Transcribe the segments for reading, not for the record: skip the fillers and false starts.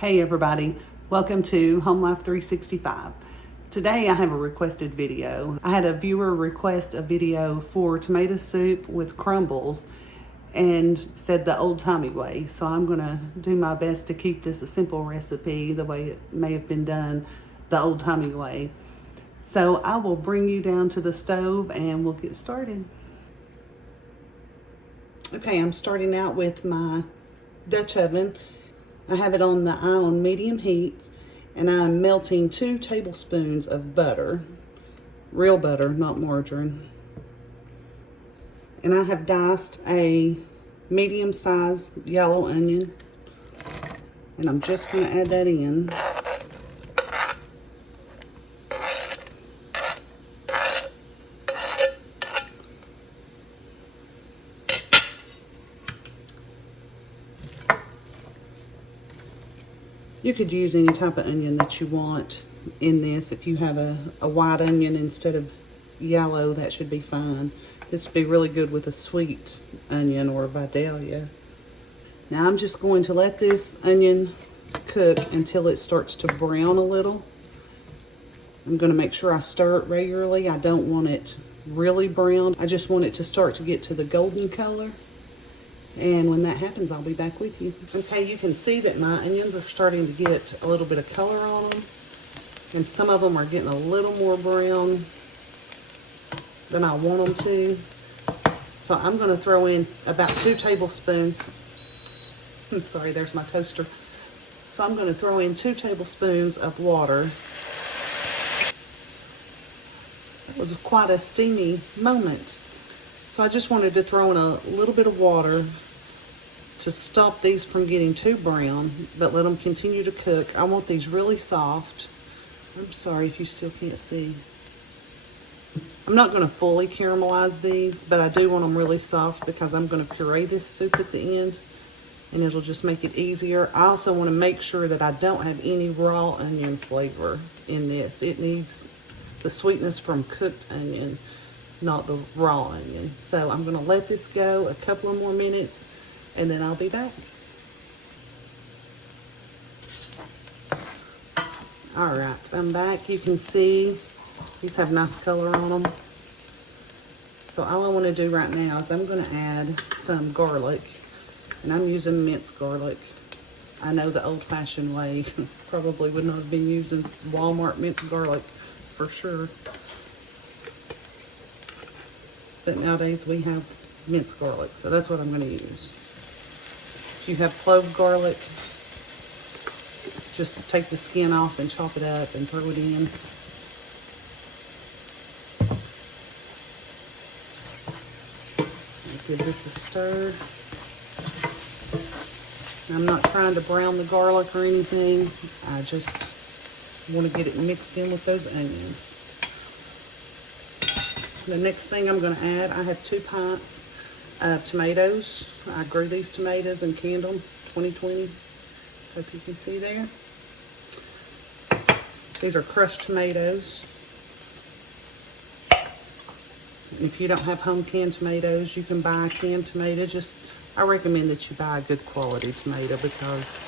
Hey everybody, welcome to Home Life 365. Today I have a requested video. I had a viewer request a video for tomato soup with crumbles and said the old-timey way. So I'm gonna do my best to keep this a simple recipe the way it may have been done the old-timey way. So I will bring you down to the stove and we'll get started. Okay, I'm starting out with my Dutch oven. I have it on the eye on medium heat, and I'm melting 2 tablespoons of butter, real butter, not margarine. And I have diced a medium-sized yellow onion, and I'm just going to add that in. You could use any type of onion that you want in this. If you have a white onion instead of yellow, that should be fine. This would be really good with a sweet onion or a Vidalia. Now I'm just going to let this onion cook until it starts to brown a little. I'm going to make sure I stir it regularly. I don't want it really brown. I just want it to start to get to the golden color. And when that happens, I'll be back with you. Okay, you can see that my onions are starting to get a little bit of color on them. And some of them are getting a little more brown than I want them to. So I'm going to throw in about 2 tablespoons. I'm sorry, there's my toaster. So I'm going to throw in 2 tablespoons of water. That was quite a steamy moment. So I just wanted to throw in a little bit of water to stop these from getting too brown, but let them continue to cook. I want these really soft. I'm sorry if you still can't see. I'm not going to fully caramelize these, but I do want them really soft because I'm going to puree this soup at the end, and it'll just make it easier. I also want to make sure that I don't have any raw onion flavor in this. It needs the sweetness from cooked onion, not the raw onion. So I'm going to let this go a couple of more minutes and then I'll be back. Alright, I'm back. You can see these have nice color on them. So all I want to do right now is I'm going to add some garlic, and I'm using minced garlic. I know the old-fashioned way probably would not have been using Walmart minced garlic for sure. But nowadays we have minced garlic, so that's what I'm going to use. If you have clove garlic, just take the skin off and chop it up and throw it in. Give this a stir. I'm not trying to brown the garlic or anything. I just want to get it mixed in with those onions. The next thing I'm going to add, I have 2 pints of tomatoes. I grew these tomatoes and canned them 2020. Hope you can see there. These are crushed tomatoes. And if you don't have home canned tomatoes, you can buy canned tomato. I recommend that you buy a good quality tomato because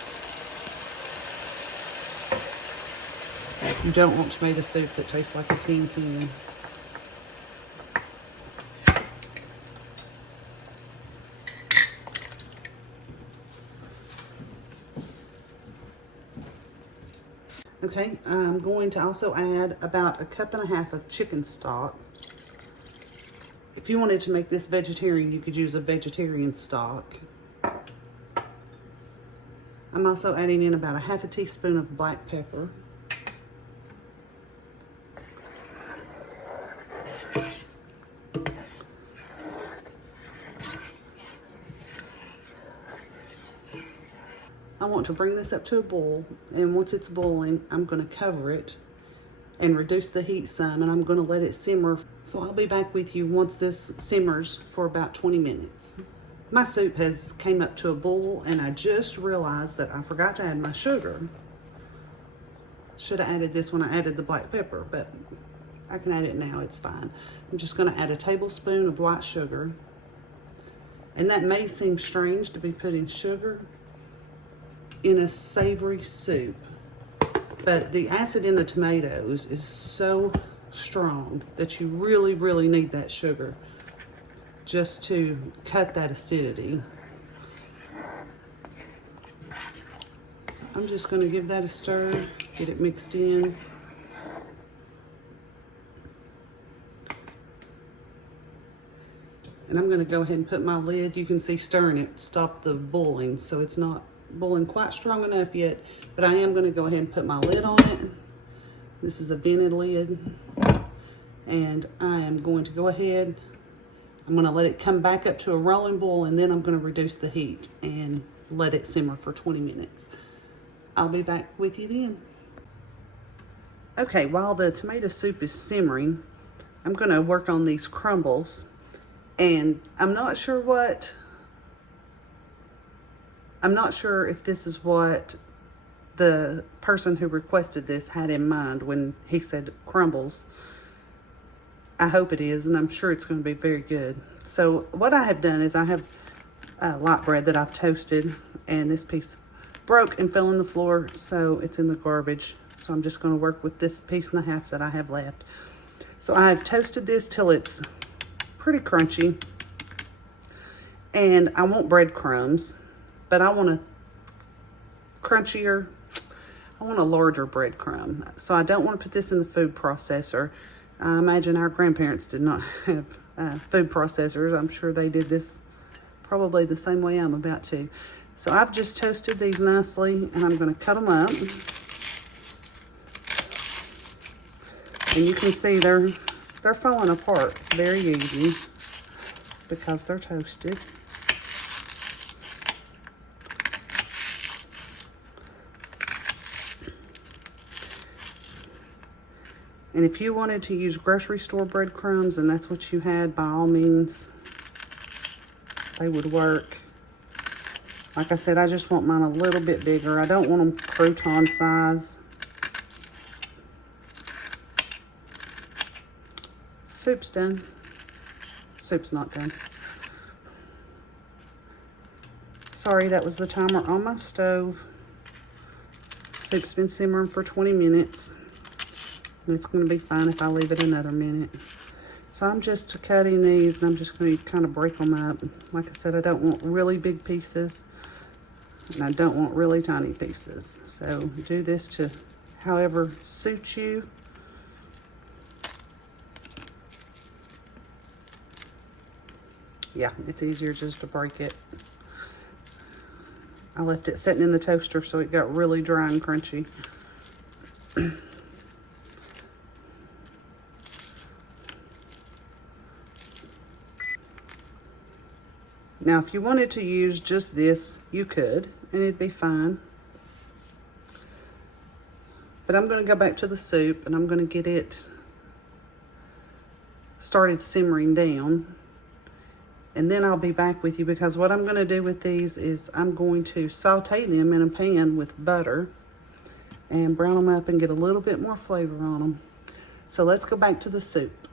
you don't want tomato soup that tastes like a tin can. Okay, I'm going to also add about 1.5 cups of chicken stock. If you wanted to make this vegetarian, you could use a vegetarian stock. I'm also adding in about 1/2 teaspoon of black pepper. I want to bring this up to a boil, and once it's boiling, I'm going to cover it and reduce the heat some, and I'm going to let it simmer. So I'll be back with you once this simmers for about 20 minutes. My soup has came up to a boil, and I just realized that I forgot to add my sugar. Should have added this when I added the black pepper, but I can add it now, it's fine. I'm just going to add 1 tablespoon of white sugar. And that may seem strange to be putting sugar, in a savory soup. But the acid in the tomatoes is so strong that you really, really need that sugar just to cut that acidity. So I'm just going to give that a stir, get it mixed in. And I'm going to go ahead and put my lid. You can see stirring it stop the boiling, so it's not boiling quite strong enough yet, but I am going to go ahead and put my lid on it. This is a vented lid, and I am going to go ahead. I'm going to let it come back up to a rolling boil, and then I'm going to reduce the heat and let it simmer for 20 minutes. I'll be back with you then. Okay, while the tomato soup is simmering, I'm going to work on these crumbles, and I'm not sure if this is what the person who requested this had in mind when he said crumbles. I hope it is, and I'm sure it's going to be very good. So what I have done is I have light bread that I've toasted, and this piece broke and fell on the floor, so it's in the garbage. So I'm just going to work with this piece and a half that I have left. So I've toasted this till it's pretty crunchy, and I want breadcrumbs, but I want I want a larger breadcrumb. So I don't want to put this in the food processor. I imagine our grandparents did not have food processors. I'm sure they did this probably the same way I'm about to. So I've just toasted these nicely, and I'm going to cut them up. And you can see they're falling apart very easy because they're toasted. And if you wanted to use grocery store breadcrumbs and that's what you had, by all means, they would work. Like I said, I just want mine a little bit bigger. I don't want them crouton size. Soup's done. Soup's not done. Sorry, that was the timer on my stove. Soup's been simmering for 20 minutes. And it's going to be fine if I leave it another minute. So I'm just cutting these, and I'm just going to kind of break them up. Like I said, I don't want really big pieces, and I don't want really tiny pieces. So do this to however suits you. Yeah, it's easier just to break it. I left it sitting in the toaster so it got really dry and crunchy. Now, if you wanted to use just this, you could, and it'd be fine. But I'm going to go back to the soup, and I'm going to get it started simmering down. And then I'll be back with you, because what I'm going to do with these is I'm going to saute them in a pan with butter and brown them up and get a little bit more flavor on them. So let's go back to the soup.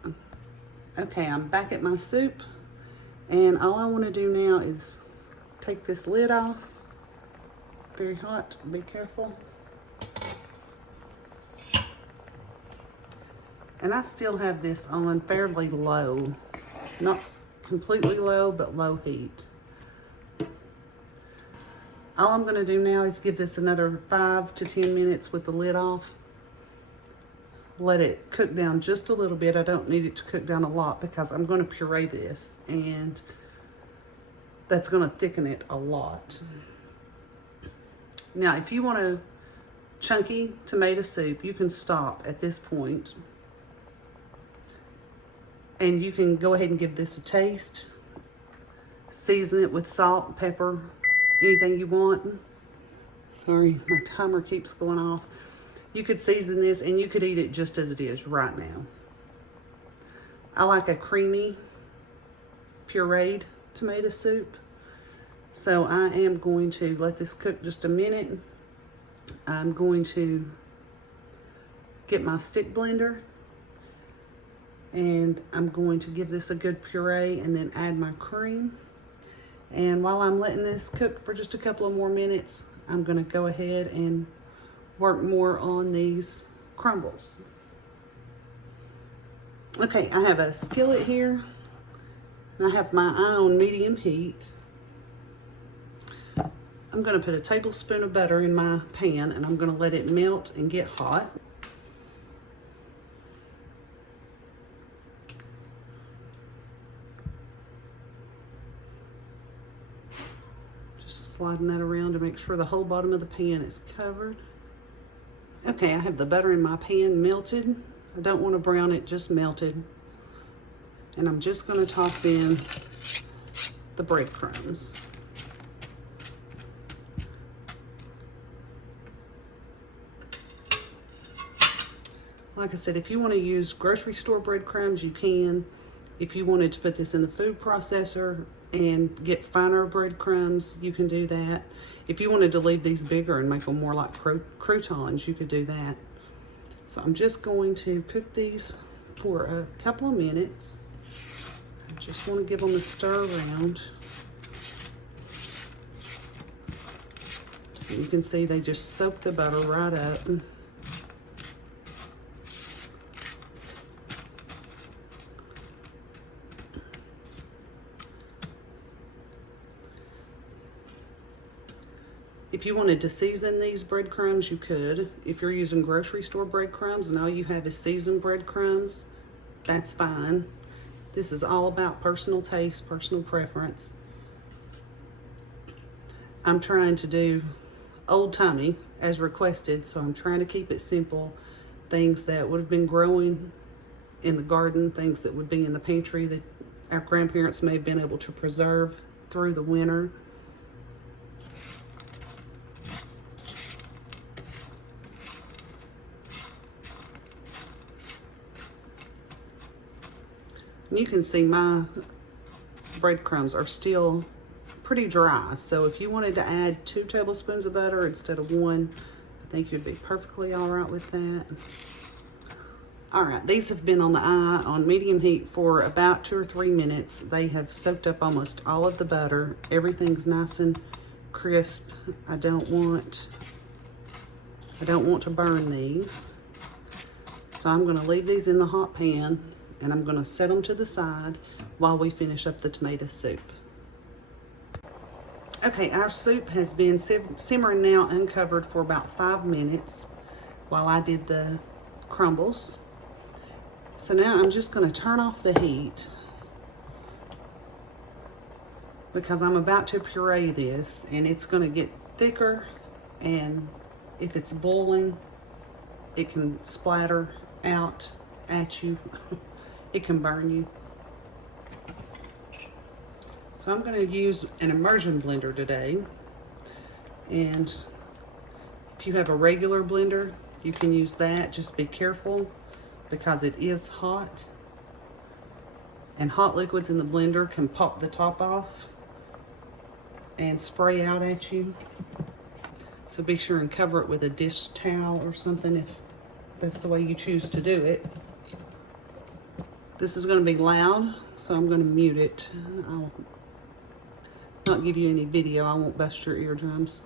Okay, I'm back at my soup. And all I want to do now is take this lid off. Very hot, be careful. And I still have this on fairly low. Not completely low, but low heat. All I'm going to do now is give this another 5 to 10 minutes with the lid off. Let it cook down just a little bit. I don't need it to cook down a lot because I'm going to puree this, and that's going to thicken it a lot. Now, if you want a chunky tomato soup, you can stop at this point, and you can go ahead and give this a taste. Season it with salt, pepper, anything you want. Sorry, my timer keeps going off. You could season this, and you could eat it just as it is right now. I like a creamy, pureed tomato soup. So I am going to let this cook just a minute. I'm going to get my stick blender, and I'm going to give this a good puree and then add my cream. And while I'm letting this cook for just a couple of more minutes, I'm going to go ahead and work more on these crumbles. Okay, I have a skillet here. I have my eye on medium heat. I'm going to put a tablespoon of butter in my pan and I'm going to let it melt and get hot. Just sliding that around to make sure the whole bottom of the pan is covered. Okay, I have the butter in my pan melted. I don't want to brown it, just melted. And I'm just going to toss in the breadcrumbs. Like I said, if you want to use grocery store breadcrumbs, you can. If you wanted to put this in the food processor and get finer breadcrumbs, you can do that. If you wanted to leave these bigger and make them more like croutons, you could do that. So I'm just going to cook these for a couple of minutes. I just want to give them a stir around. You can see they just soak the butter right up. If you wanted to season these breadcrumbs, you could. If you're using grocery store breadcrumbs and all you have is seasoned breadcrumbs, that's fine. This is all about personal taste, personal preference. I'm trying to do old-timey as requested, so I'm trying to keep it simple. Things that would have been growing in the garden, things that would be in the pantry that our grandparents may have been able to preserve through the winter. You can see my breadcrumbs are still pretty dry, so if you wanted to add 2 tablespoons of butter instead of 1, I think you'd be perfectly all right with that. All right, these have been on the eye on medium heat for about 2 or 3 minutes. They have soaked up almost all of the butter. Everything's nice and crisp. I don't want to burn these. So I'm going to leave these in the hot pan and I'm going to set them to the side while we finish up the tomato soup. Okay, our soup has been simmering now uncovered for about 5 minutes while I did the crumbles. So now I'm just going to turn off the heat because I'm about to puree this and it's going to get thicker, and if it's boiling, it can splatter out at you. It can burn you. So I'm going to use an immersion blender today, and if you have a regular blender, you can use that. Just be careful because it is hot, and hot liquids in the blender can pop the top off and spray out at you. So be sure and cover it with a dish towel or something if that's the way you choose to do it. This is going to be loud, so I'm going to mute it. I'll not give you any video. I won't bust your eardrums.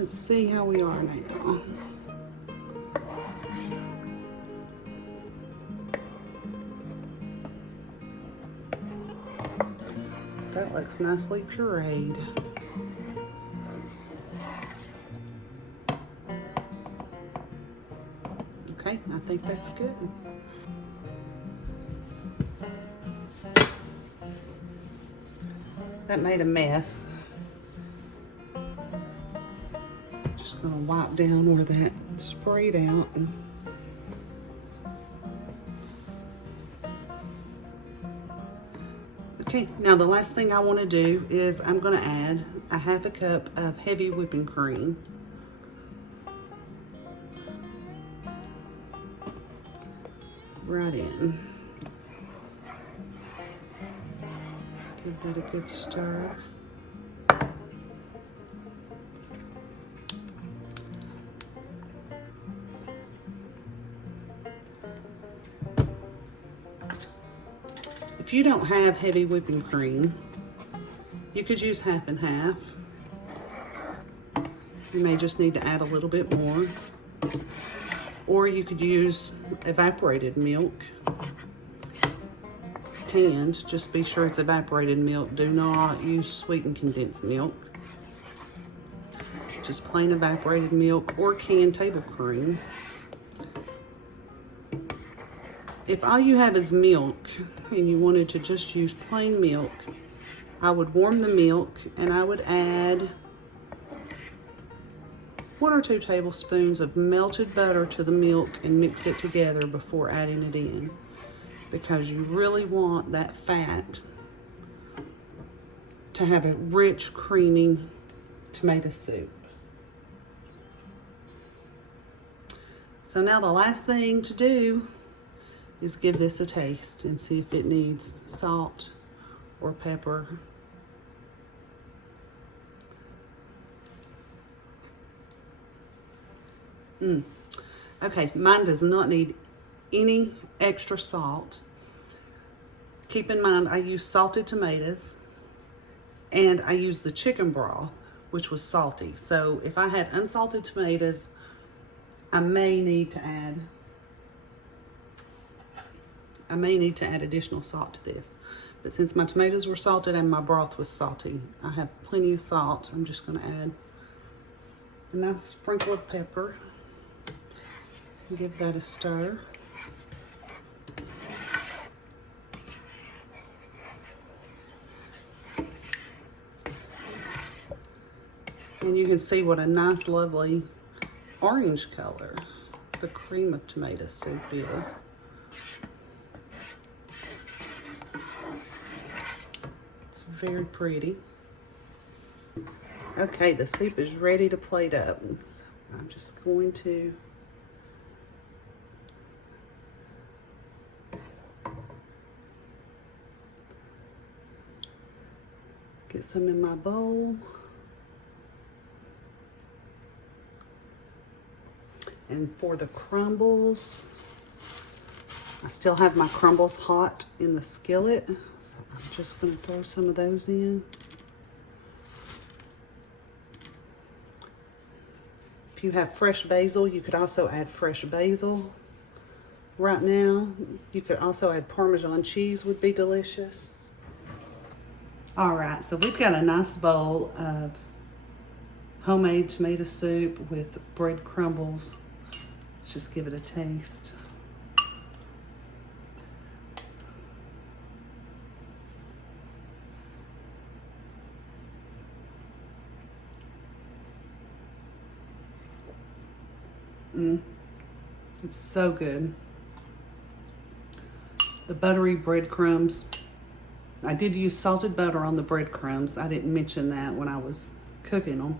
Let's see how we are now. That looks nicely pureed. Okay, I think that's good. That made a mess. Just gonna wipe down where that sprayed out. Okay, now the last thing I want to do is I'm going to add a half a cup of heavy whipping cream. Right in. Give that a good stir. If you don't have heavy whipping cream, you could use half and half. You may just need to add a little bit more. Or you could use evaporated milk, canned. Just be sure it's evaporated milk. Do not use sweetened condensed milk. Just plain evaporated milk or canned table cream. If all you have is milk and you wanted to just use plain milk, I would warm the milk and I would add 1 or 2 tablespoons of melted butter to the milk and mix it together before adding it in, because you really want that fat to have a rich, creamy tomato soup. So now the last thing to do is give this a taste and see if it needs salt or pepper. Okay, mine does not need any extra salt. Keep in mind, I use salted tomatoes and I use the chicken broth, which was salty. So if I had unsalted tomatoes, I may need to add additional salt to this. But since my tomatoes were salted and my broth was salty, I have plenty of salt. I'm just gonna add a nice sprinkle of pepper. Give that a stir. And you can see what a nice, lovely orange color the cream of tomato soup is. It's very pretty. Okay, the soup is ready to plate up. So I'm just going to get some in my bowl. And for the crumbles, I still have my crumbles hot in the skillet, so I'm just going to throw some of those in. If you have fresh basil, you could also add fresh basil. Right now, you could also add Parmesan cheese, would be delicious. All right, so we've got a nice bowl of homemade tomato soup with bread crumbles. Let's just give it a taste. It's so good. The buttery breadcrumbs. I did use salted butter on the breadcrumbs. I didn't mention that when I was cooking them.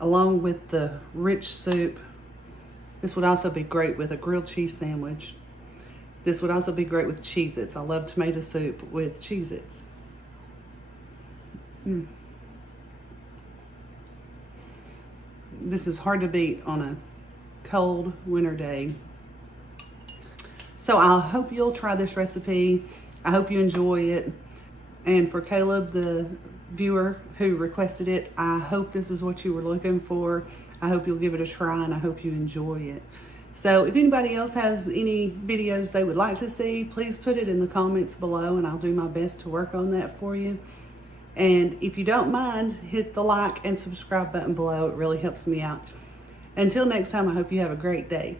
Along with the rich soup, this would also be great with a grilled cheese sandwich. This would also be great with Cheez-Its. I love tomato soup with Cheez-Its. This is hard to beat on a cold winter day. So I hope you'll try this recipe. I hope you enjoy it. And for Caleb, the viewer who requested it. I hope this is what you were looking for. I hope you'll give it a try, and I hope you enjoy it. So if anybody else has any videos they would like to see, please put it in the comments below, and I'll do my best to work on that for you. And if you don't mind, hit the like and subscribe button below. It really helps me out. Until next time, I hope you have a great day.